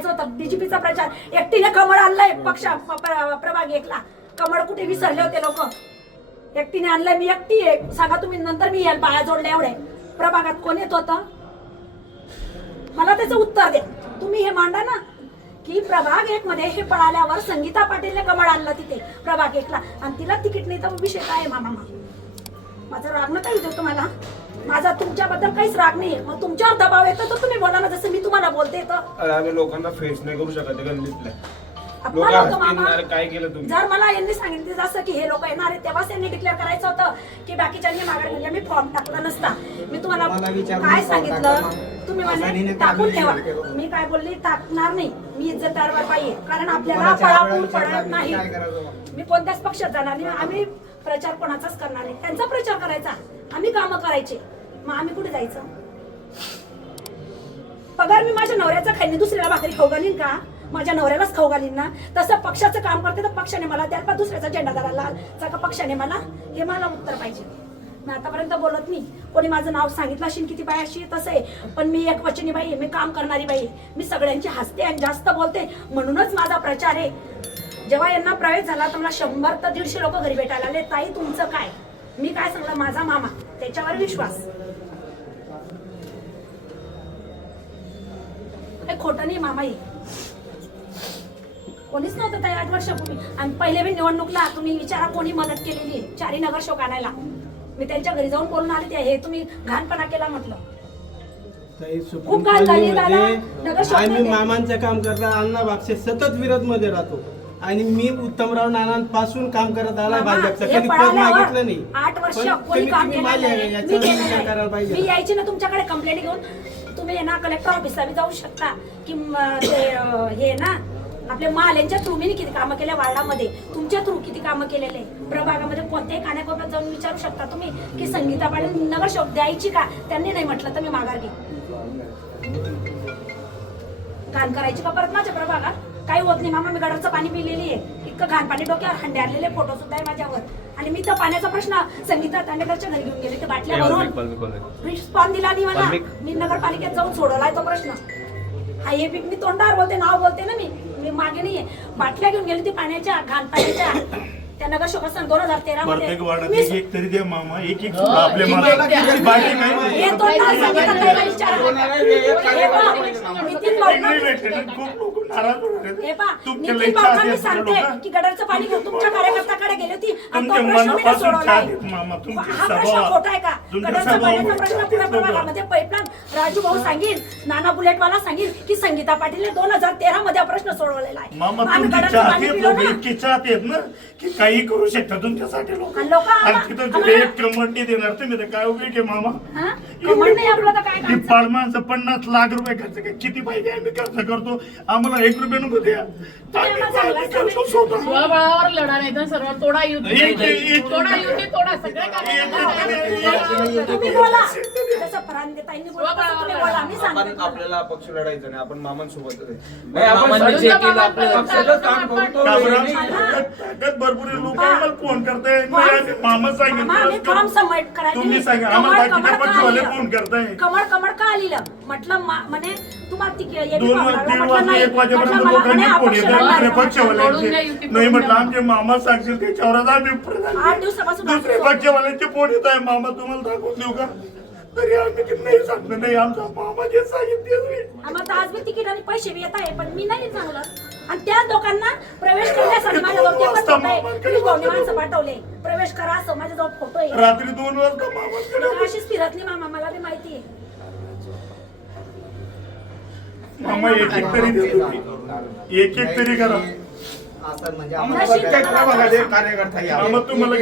होतं बीजेपीचा प्रचार एकटीने कमळ आणलाय पक्ष प्रभाग एकला. कमळ कुठे विसरले होते लोक, एकटीने आणलंय. मी एकटी आहे सांगा तुम्ही, नंतर मी याल पाया जोडले एवढे. प्रभागात कोण येत होतं मला त्याचं उत्तर द्या तुम्ही. हे मांडा ना की प्रभाग एक मध्ये हे पळाल्यावर संगीता पाटीलने कमळ आणलं तिथे प्रभाग एकला आणि तिला तिकीट नाही तर विषय काय मामा. माझं राग नका येऊ तुम्हाला, माझा तुमच्याबद्दल काहीच राग नाही. मग तुमच्यावर दबाव येतो तर तुम्ही बोला ना, जसं मी तुम्हाला बोलते. तर आम्ही लोकांना फेस नाही करू शकत गल्लीतल्या काय केलं तुम्ही. जर मला यांनी सांगितलं जसं की हे लोक येणार आहेत तेव्हाच यांनी डिक्लेअर करायचं होतं की बाकीच्यांनी माघार म्हणजे मी फॉर्म टाकला नसता. मी तुम्हाला काय सांगितलं तुम्ही म्हणे टाकून ठेवा. मी काय बोलली टाकणार नाही, मी इज्जतदार पाहिजे. कारण आपल्याला पळापळ पडत नाही. मी कोणत्याच पक्षात जाणार नाही. आम्ही प्रचार कोणाचाच करणार नाही, त्यांचा प्रचार करायचा, आम्ही कामं करायचे. मग आम्ही कुठे जायचं. पगार मी माझ्या नवऱ्याचा खाईन, दुसऱ्याला भाकरी खाऊ घालीन का. माझ्या नवऱ्यालाच खाऊ घालीन ना. तसं पक्षाचं काम करते तर पक्षाने मला द्याल, पण दुसऱ्याचा झेंडा धरायला का पक्षाने मला, हे मला उत्तर पाहिजे. मी आतापर्यंत बोलत नाही. कोणी माझं नाव सांगितलं असेल किती बाई अशी तसं आहे, पण मी एक वचनी बाई आहे, मी काम करणारी बाई आहे. मी सगळ्यांची हसते आणि जास्त बोलते म्हणूनच माझा प्रचार आहे. जेव्हा यांना प्रवेश झाला तर मला 100 ते 150 लोक घरी भेटायला आले. ताई तुमचं काय, मी काय सांगलं, माझा मामा, त्याच्यावर विश्वास. हे खोटं नाही मामा, हे कोणीच नव्हतं ताई 8 वर्षापूर्वी. आणि पहिले मी निवडणूकला तुम्ही विचारा कोणी मदत केलेली आहे. 4 नगरसेवक आणायला मी त्यांच्या घरी जाऊन बोलून आले. हे तुम्ही घाणपणा केला म्हटलं. खूप घाण झाली दादा. आम्ही मामांचं काम करता अण्णा बागचे सतत विरोध मध्ये राहतो आणि मी उत्तमराव नानांपासून काम करत आला भाजपचं. कधी पद मागितलं नाही. 8 वर्ष कोणी काम केलं पाहिजे. मी यायची ना तुमच्याकडे कंप्लेंट घेऊन. तुम्ही ना कलेक्टर ऑफिसला जाऊ शकता की हे ना आपले महाल्यांच्या थ्रू मी किती कामं केले, वार्डामध्ये तुमच्या थ्रू किती कामं केलेले, प्रभागामध्ये कोणत्याही कानाकोपऱ्यात जाऊन विचारू शकता तुम्ही की संगीता पाटील नगरसेवक द्यायची का. त्यांनी नाही म्हटलं तर मी माघार घे. घाण करायची का परत माझ्या प्रभागात. काही होत नाही मामा, मी गटारचं पाणी पिलेली आहे. इतकं घाण पाणी डोक्यावर हंडे आणलेले फोटो सुद्धा आहे माझ्यावर. आणि मी तर पाण्याचा प्रश्न संगीता तांडेकरच्या घरी घेऊन गेले ते बाटल्यावरून रिस्पॉन्स दिला नाही मला. मी नगरपालिकेत जाऊन सोडवलाय तो प्रश्न. हा हे मी तोंडावर बोलते, नाव बोलते ना, मी मागे नाहीये. बाटल्या घेऊन गेली ती पाण्याच्या, घाण पाण्याच्या. त्या नगरसेवक 2013 मध्ये एक तरी दे मामा, एक आपल्या की गटारचं पाणी घेऊन तुमच्या कार्यकर्त्याकडे गेली होती. हा प्रश्न खोटा आहे का. गटारच्या पाण्याचा प्रश्न पुढे प्रभागामध्ये पाईपलाईन राजू भाऊ सांगेल, नाना बुलेटवाला सांगेल की संगीता पाटील 2013 मध्ये प्रश्न सोडवलेला आहे. काही करू शकता तुमच्यासाठी लोक. आणि तिथं एक कमंड देणार तुम्ही तर काय उपयोग आहे मामा. ती पाळमांचं 50 लाख रुपये खर्च किती पाहिजे आम्ही खर्च करतो. आम्हाला 1 रुपये नको द्या. स्वबळावर लढा नाही तर सर्व तोडा युती, तोडा युती, तोडा सगळे आपल्याला पक्ष लढायचं नाही. आपण मामांसोबत भरपूर लोक आम्हाला फोन करताय. मामा सांगितलं तुम्ही सांगा आम्हाला बाकीच्या पक्षवाले फोन करताय. कमळ कमळ का आलेलं म्हटलं म्हणे तुम्हाला 1 वाजेपर्यंत लोकांनी फोन येतात पक्षवाल्यांचे. नाही म्हटलं आमचे मामा सांगतील त्याच्यावरच आम्ही 8 दिवसापासून दुसरे पक्षवाल्यांचे फोन येत आहे. मामा तुम्हाला दाखवून देऊ का, तरी आम्ही नाही सांगतो. नाही आमचा मामा जे सांगितले आम्हाला आज मी तिकीट आणि पैसे बी येत आहे, पण मी नाही चांगलं. आणि त्या लोकांना प्रवेश करण्यासाठी माझ्याजवळ माणसं पाठवले प्रवेश करा असं. माझ्याजवळ फोटो आहे. रात्री 2 वाजता मामा अशीच फिरत नाही मामा, मला बी माहिती आहे. मामा एक तरी करा. म्हणजे कार्यकर्ता मामा तुम्हाला